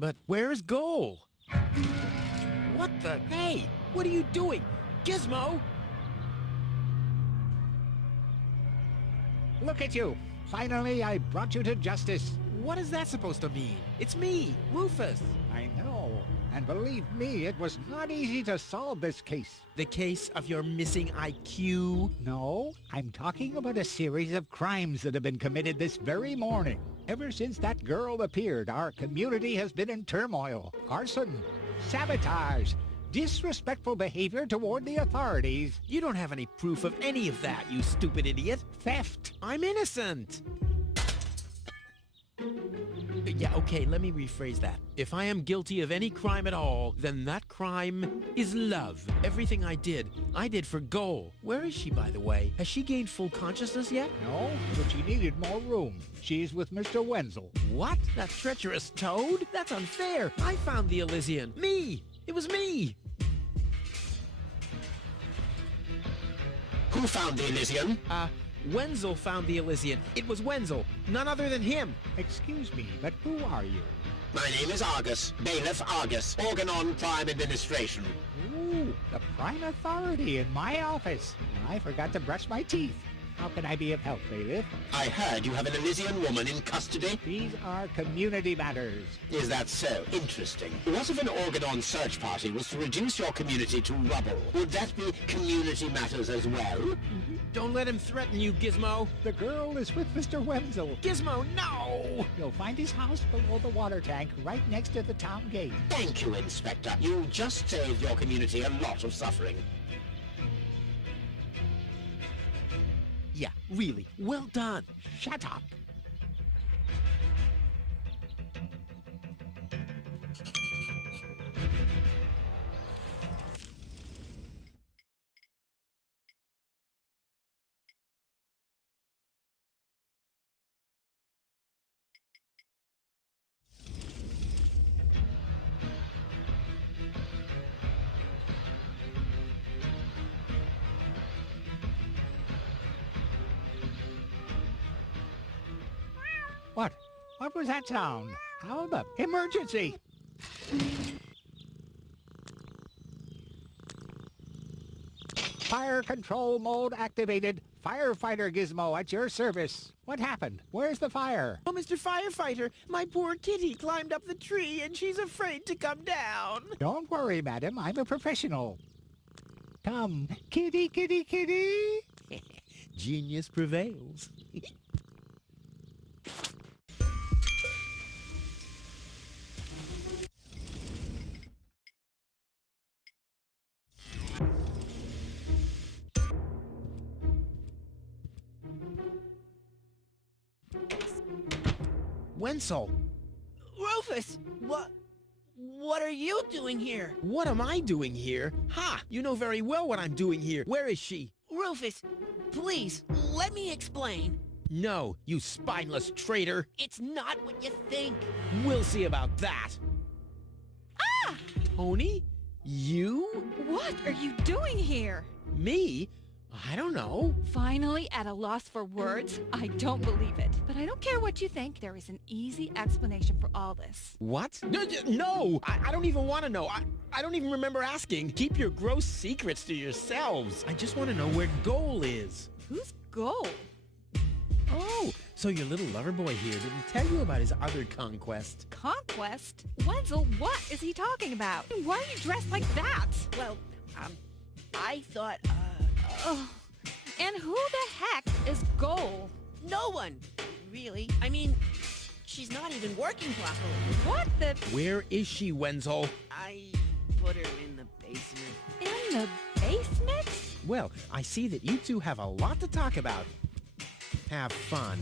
But where is Goal? What the? Hey, what are you doing? Gizmo! Look at you! Finally, I brought you to justice. What is that supposed to mean? It's me, Rufus. I know. And believe me, it was not easy to solve this case. The case of your missing IQ? No, I'm talking about a series of crimes that have been committed this very morning. Ever since that girl appeared, our community has been in turmoil. Arson, sabotage, disrespectful behavior toward the authorities. You don't have any proof of any of that, you stupid idiot. Theft. I'm innocent. Yeah, okay, let me rephrase that. If I am guilty of any crime at all, then that crime is love. Everything I did for Goal. Where is she, by the way? Has she gained full consciousness yet? No, but she needed more room. She's with Mr. Wenzel. What? That treacherous toad? That's unfair. I found the Elysian. Me! It was me! Who found the Elysian? Wenzel found the Elysian. It was Wenzel, none other than him. Excuse me, but who are you? My name is Argus, Bailiff Argus, Organon Prime Administration. Ooh, the prime authority in my office. And I forgot to brush my teeth. How can I be of help, Bailiff? I heard you have an Elysian woman in custody. These are community matters. Is that so? Interesting. What if an Organon search party was to reduce your community to rubble? Would that be community matters as well? Don't let him threaten you, Gizmo. The girl is with Mr. Wenzel. Gizmo, no! You'll find his house below the water tank, right next to the town gate. Thank you, Inspector. You just saved your community a lot of suffering. Yeah, really, well done. Shut up! What? What was that sound? How the emergency? Fire control mode activated. Firefighter Gizmo at your service. What happened? Where's the fire? Oh, Mr. Firefighter, my poor kitty climbed up the tree and she's afraid to come down. Don't worry, madam. I'm a professional. Come, kitty, kitty, kitty. Genius prevails. Wenzel! Rufus! What are you doing here? What am I doing here? Ha! You know very well what I'm doing here. Where is she? Rufus, please, let me explain. No, you spineless traitor. It's not what you think. We'll see about that. Ah! Tony? You? What are you doing here? Me? I don't know. Finally at a loss for words? I don't believe it. But I don't care what you think. There is an easy explanation for all this. What? No! I don't even want to know. I don't even remember asking. Keep your gross secrets to yourselves. I just want to know where Goal is. Who's Goal? Oh, so your little lover boy here didn't tell you about his other conquest. Conquest? Wenzel, what is he talking about? Why are you dressed like that? Well, I thought, Oh, and who the heck is Goal? no one, really. I mean, she's not even working properly. What the... Where is she, Wenzel? I put her in the basement. In the basement? Well, I see that you two have a lot to talk about. Have fun.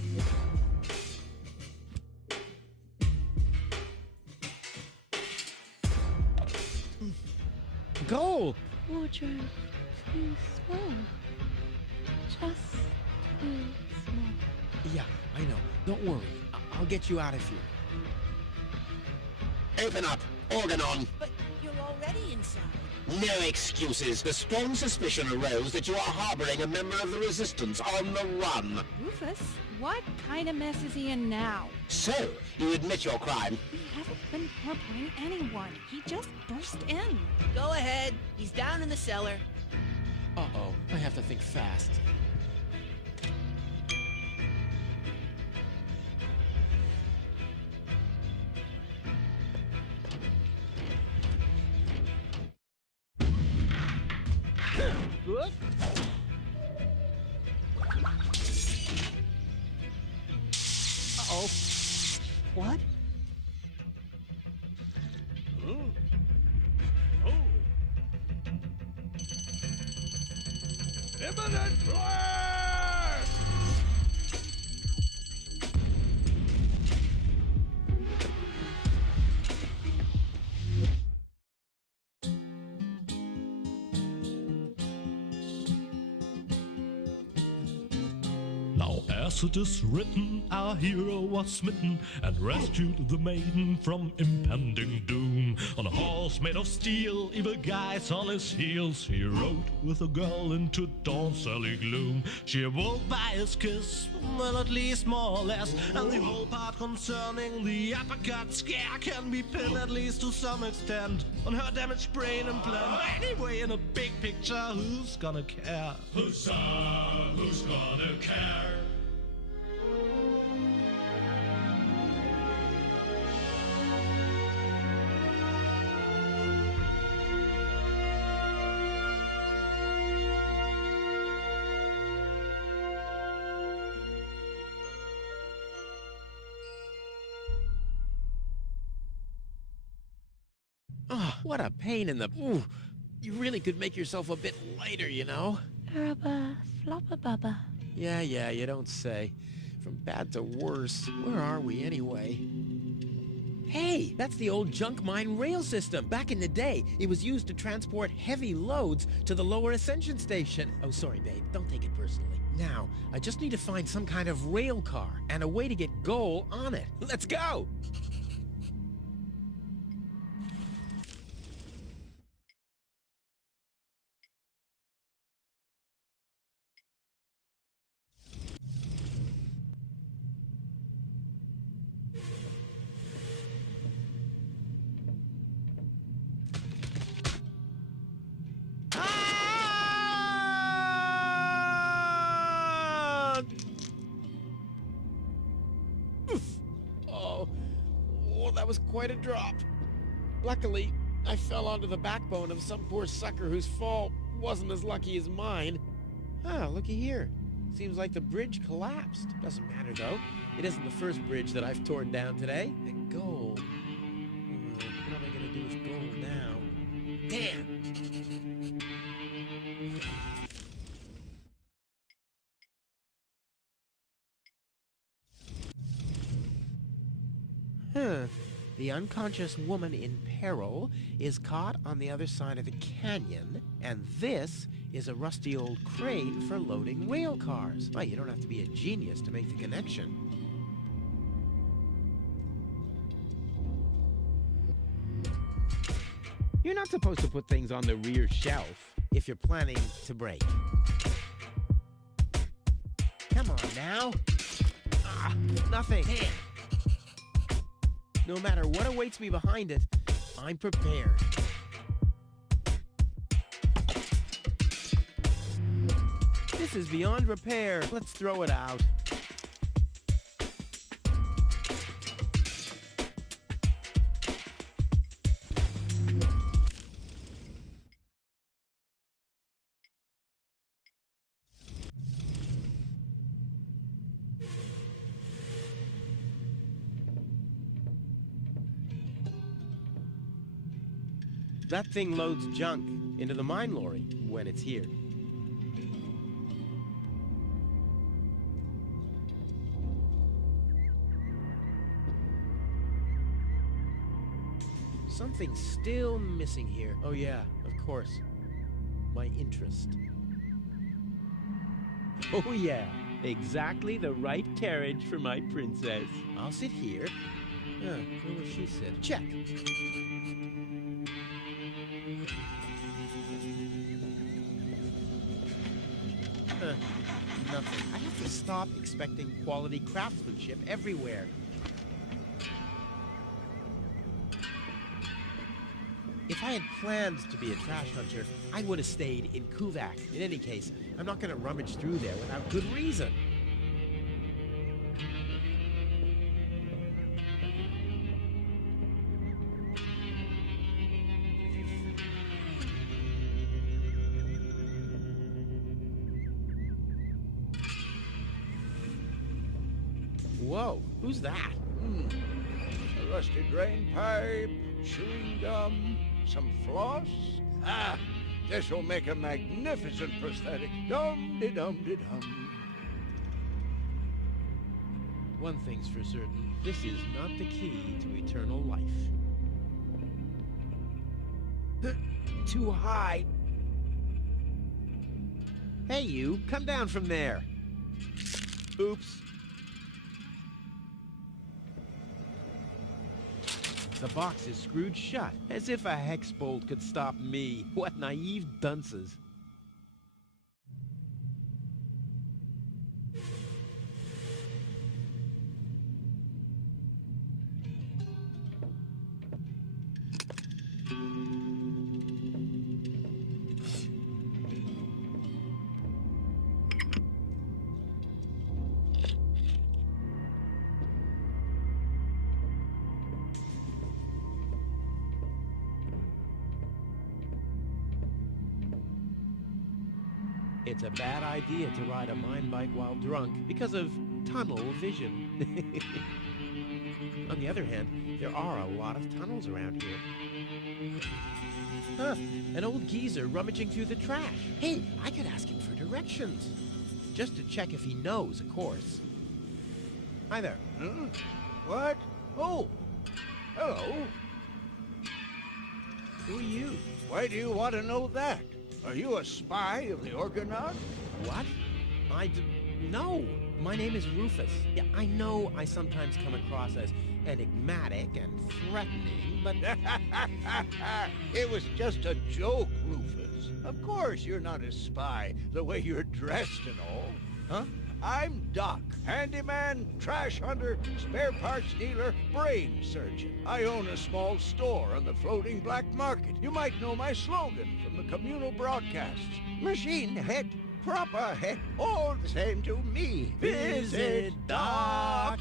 Goal! Wardrobe too small. Just too small. Yeah, I know. Don't worry. I'll get you out of here. Open up, Organon. But you're already inside. No excuses. The strong suspicion arose that you are harboring a member of the Resistance on the run. Rufus, what kind of mess is he in now? So, you admit your crime. We haven't been harboring anyone. He just burst in. Go ahead. He's down in the cellar. Uh-oh, I have to think fast. What? Uh-oh. What? Imminent flare! Now as it is written, our hero was smitten and rescued the maiden from impending doom. On a horse made of steel, evil guys on his heels, he rode with a girl into dawn's early gloom. She awoke by his kiss, well at least more or less, and the whole part concerning the uppercut scare can be pinned at least to some extent on her damaged brain implant. Anyway, in a big picture, who's gonna care? Huzzah, who's gonna care? Oh, what a pain in the... Ooh, you really could make yourself a bit lighter, you know? Araba, floppa bubba. Yeah, you don't say. From bad to worse. Where are we anyway? Hey, that's the old junk mine rail system. Back in the day, it was used to transport heavy loads to the lower ascension station. Oh, sorry, babe. Don't take it personally. Now, I just need to find some kind of rail car and a way to get Goal on it. Let's go! Oh, that was quite a drop. Luckily, I fell onto the backbone of some poor sucker whose fall wasn't as lucky as mine. Ah, looky here. Seems like the bridge collapsed. Doesn't matter, though. It isn't the first bridge that I've torn down today. And gold. What am I going to do with gold now? Damn! The unconscious woman in peril is caught on the other side of the canyon, and this is a rusty old crate for loading rail cars. Well, you don't have to be a genius to make the connection. You're not supposed to put things on the rear shelf if you're planning to break. Come on now. Ah, nothing. Damn. No matter what awaits me behind it, I'm prepared. This is beyond repair. Let's throw it out. That thing loads junk into the mine lorry when it's here. Something's still missing here. Oh yeah, of course. My interest. Oh yeah, exactly the right carriage for my princess. I'll sit here. Where will she sit? Check. nothing. I have to stop expecting quality craftsmanship everywhere. If I had planned to be a trash hunter, I would have stayed in Kuvak. In any case, I'm not going to rummage through there without good reason. Whoa, who's that? A rusty drain pipe, chewing gum, some floss. Ah, this will make a magnificent prosthetic. Dum-de-dum-de-dum. One thing's for certain, this is not the key to eternal life. Too high. Hey you, come down from there. Oops. The box is screwed shut, as if a hex bolt could stop me. What naive dunces. It's a bad idea to ride a mine bike while drunk because of tunnel vision. On the other hand, there are a lot of tunnels around here. Huh, an old geezer rummaging through the trash. Hey, I could ask him for directions. Just to check if he knows, of course. Hi there. Huh? What? Oh, hello. Who are you? Why do you want to know that? Are you a spy of the Organon? What? No. My name is Rufus. Yeah, I know I sometimes come across as enigmatic and threatening, but... It was just a joke, Rufus. Of course you're not a spy, the way you're dressed and all. Huh? I'm Doc, handyman, trash hunter, spare parts dealer, brain surgeon. I own a small store on the floating black market. You might know my slogan from the communal broadcasts. Machine head, proper head, all the same to me. Visit Doc.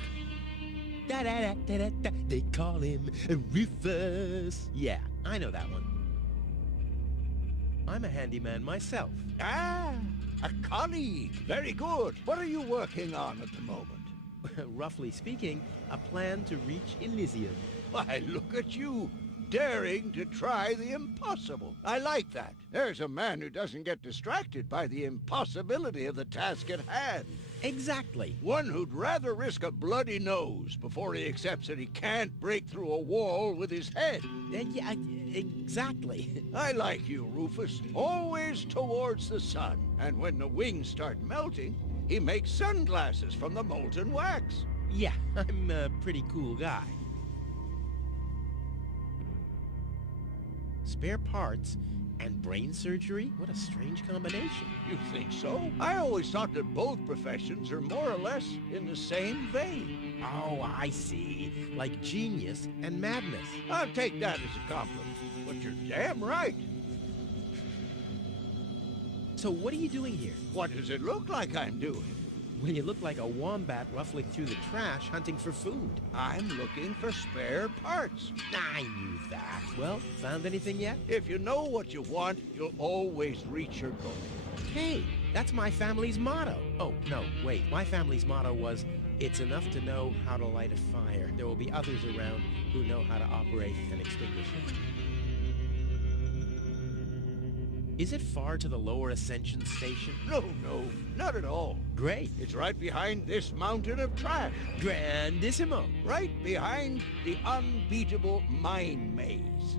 Da-da-da-da-da-da. They call him Rufus. Yeah, I know that one. I'm a handyman myself. Ah, a colleague. Very good. What are you working on at the moment? Roughly speaking, a plan to reach Elysium. Why, look at you, daring to try the impossible. I like that. There's a man who doesn't get distracted by the impossibility of the task at hand. Exactly. One who'd rather risk a bloody nose before he accepts that he can't break through a wall with his head. Yeah, exactly. I like you, Rufus. Always towards the sun. And when the wings start melting, he makes sunglasses from the molten wax. Yeah, I'm a pretty cool guy. Spare parts and brain surgery? What a strange combination. You think so? I always thought that both professions are more or less in the same vein. Oh, I see. Like genius and madness. I'll take that as a compliment. But you're damn right. So what are you doing here? What does it look like I'm doing? Well, you look like a wombat ruffling through the trash hunting for food. I'm looking for spare parts. I knew that. Well, found anything yet? If you know what you want, you'll always reach your goal. Hey, that's my family's motto. Oh, no, wait. My family's motto was, it's enough to know how to light a fire. There will be others around who know how to operate and extinguish it. Is it far to the lower Ascension station? No, not at all. Great. It's right behind this mountain of trash. Grandissimo. Right behind the unbeatable mine maze.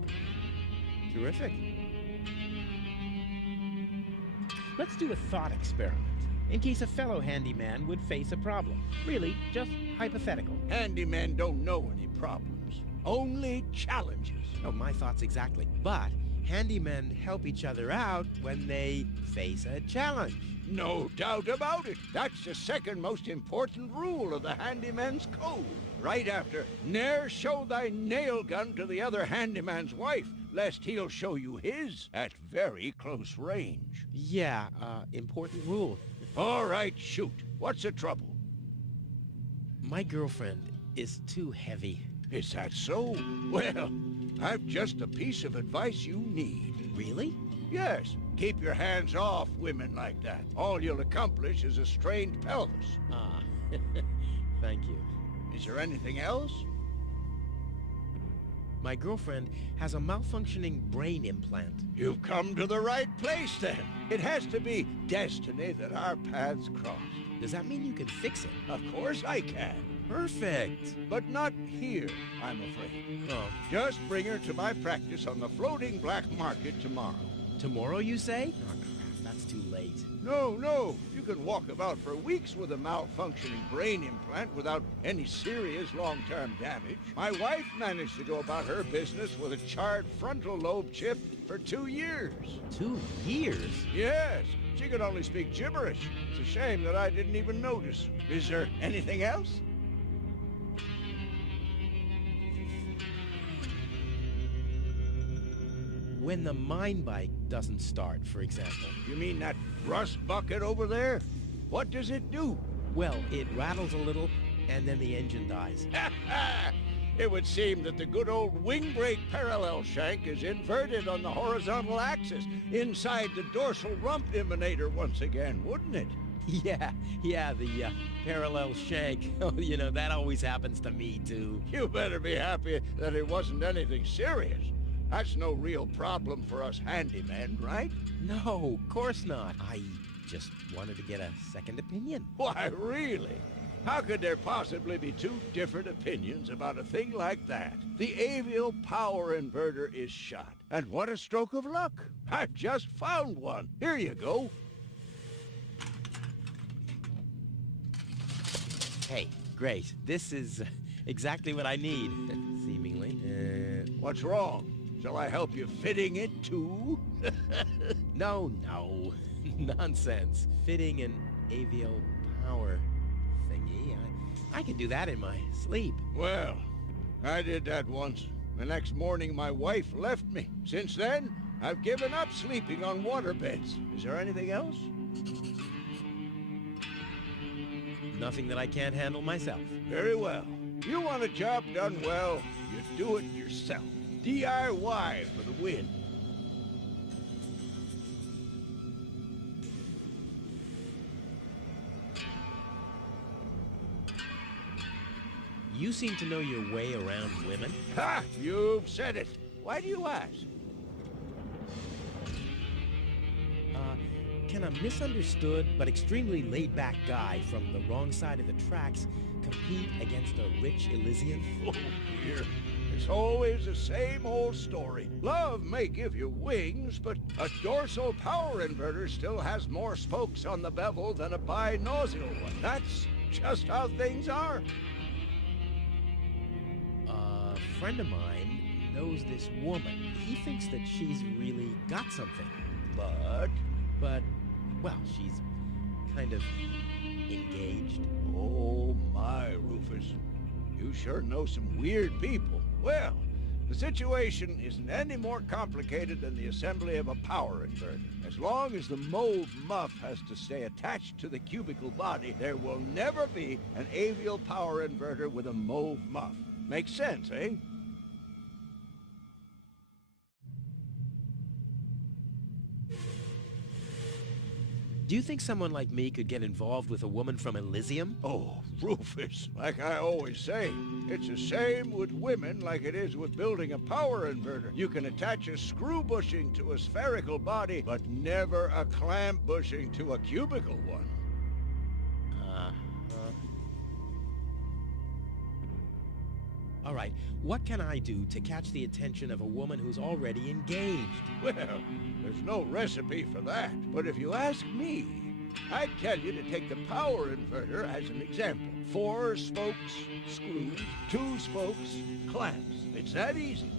Terrific. Let's do a thought experiment, in case a fellow handyman would face a problem. Really, just hypothetical. Handymen don't know any problems, only challenges. Oh, my thoughts exactly. But handymen help each other out when they face a challenge. No doubt about it. That's the second most important rule of the handyman's code. Right after, ne'er show thy nail gun to the other handyman's wife, lest he'll show you his at very close range. Yeah, important rule. All right, shoot. What's the trouble? My girlfriend is too heavy. Is that so? Well, I've just a piece of advice you need. Really? Yes, keep your hands off women like that. All you'll accomplish is a strained pelvis. Ah, thank you. Is there anything else? My girlfriend has a malfunctioning brain implant. You've come to the right place, then. It has to be destiny that our paths crossed. Does that mean you can fix it? Of course I can. Perfect. But not here, I'm afraid. Oh, Just bring her to my practice on the floating black market tomorrow. tomorrow you say? Oh, crap, that's too late. No, you can walk about for weeks with a malfunctioning brain implant without any serious long-term damage. My wife managed to go about her business with a charred frontal lobe chip for 2 years. 2 years? Yes, she could only speak gibberish. It's a shame that I didn't even notice. Is there anything else? When the mine bike doesn't start, for example. You mean that rust bucket over there? What does it do? Well, it rattles a little, and then the engine dies. It would seem that the good old wing brake parallel shank is inverted on the horizontal axis inside the dorsal rump emanator once again, wouldn't it? Yeah, the parallel shank. Oh, that always happens to me, too. You better be happy that it wasn't anything serious. That's no real problem for us handymen, right? No, of course not. I just wanted to get a second opinion. Why, really? How could there possibly be two different opinions about a thing like that? The avial power inverter is shot. And what a stroke of luck. I've just found one. Here you go. Hey, great. This is exactly what I need, seemingly. What's wrong? Shall I help you fitting it too? No. Nonsense. Fitting an avial power thingy. I can do that in my sleep. Well, I did that once. The next morning my wife left me. Since then, I've given up sleeping on waterbeds. Is there anything else? Nothing that I can't handle myself. Very well. You want a job done well, you do it yourself. DIY for the win. You seem to know your way around women. Ha! You've said it. Why do you ask? Can a misunderstood but extremely laid-back guy from the wrong side of the tracks compete against a rich Elysian? Oh, dear. It's always the same old story. Love may give you wings, but a dorsal power inverter still has more spokes on the bevel than a binocular one. That's just how things are. A friend of mine knows this woman. He thinks that she's really got something. But, well, she's kind of engaged. Oh, my, Rufus. You sure know some weird people. Well, the situation isn't any more complicated than the assembly of a power inverter. As long as the mauve muff has to stay attached to the cubicle body, there will never be an avial power inverter with a mauve muff. Makes sense, eh? Do you think someone like me could get involved with a woman from Elysium? Oh, Rufus, like I always say, it's the same with women like it is with building a power inverter. You can attach a screw bushing to a spherical body, but never a clamp bushing to a cubical one. All right, what can I do to catch the attention of a woman who's already engaged? Well, there's no recipe for that. But if you ask me, I'd tell you to take the power inverter as an example. 4 spokes, screws, 2 spokes, clamps. It's that easy.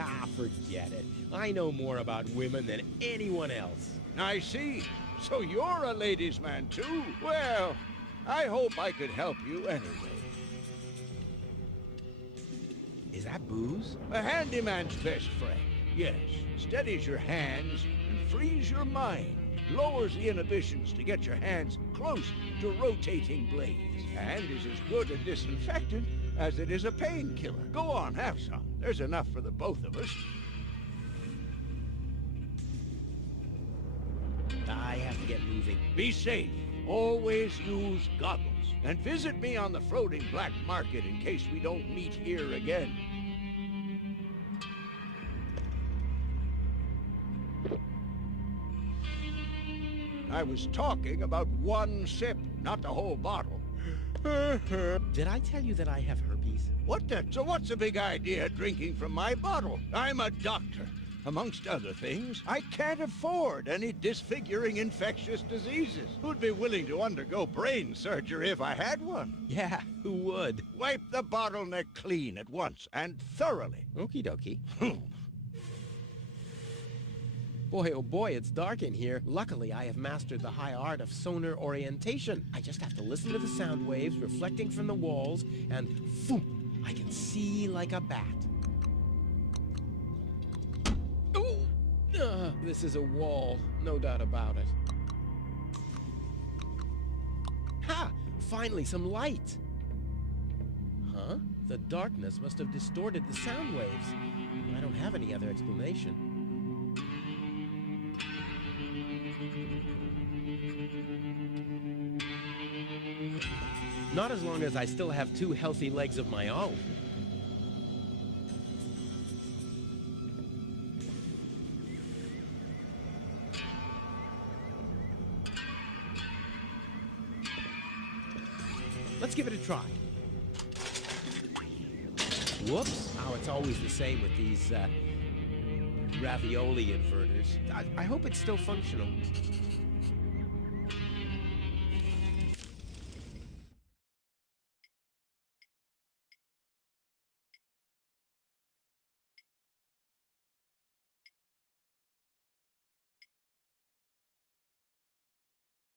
Ah, forget it. I know more about women than anyone else. I see. So you're a ladies' man too? Well, I hope I could help you anyway. Is that booze? A handyman's best friend, yes. Steadies your hands and frees your mind. Lowers the inhibitions to get your hands close to rotating blades. And is as good a disinfectant as it is a painkiller. Go on, have some. There's enough for the both of us. I have to get moving. Be safe. Always use goggles. And visit me on the floating black market in case we don't meet here again. I was talking about one sip, not the whole bottle. Did I tell you that I have herpes? What the? So what's the big idea drinking from my bottle? I'm a doctor. Amongst other things, I can't afford any disfiguring infectious diseases. Who'd be willing to undergo brain surgery if I had one? Yeah, who would? Wipe the bottleneck clean at once, and thoroughly. Okie dokie. Boy, oh boy, it's dark in here. Luckily, I have mastered the high art of sonar orientation. I just have to listen to the sound waves reflecting from the walls, and phoom, I can see like a bat. This is a wall, no doubt about it. Ha! Finally, some light! Huh? The darkness must have distorted the sound waves. I don't have any other explanation. Not as long as I still have two healthy legs of my own. Let's give it a try. Whoops. Oh, it's always the same with these, ravioli inverters. I hope it's still functional.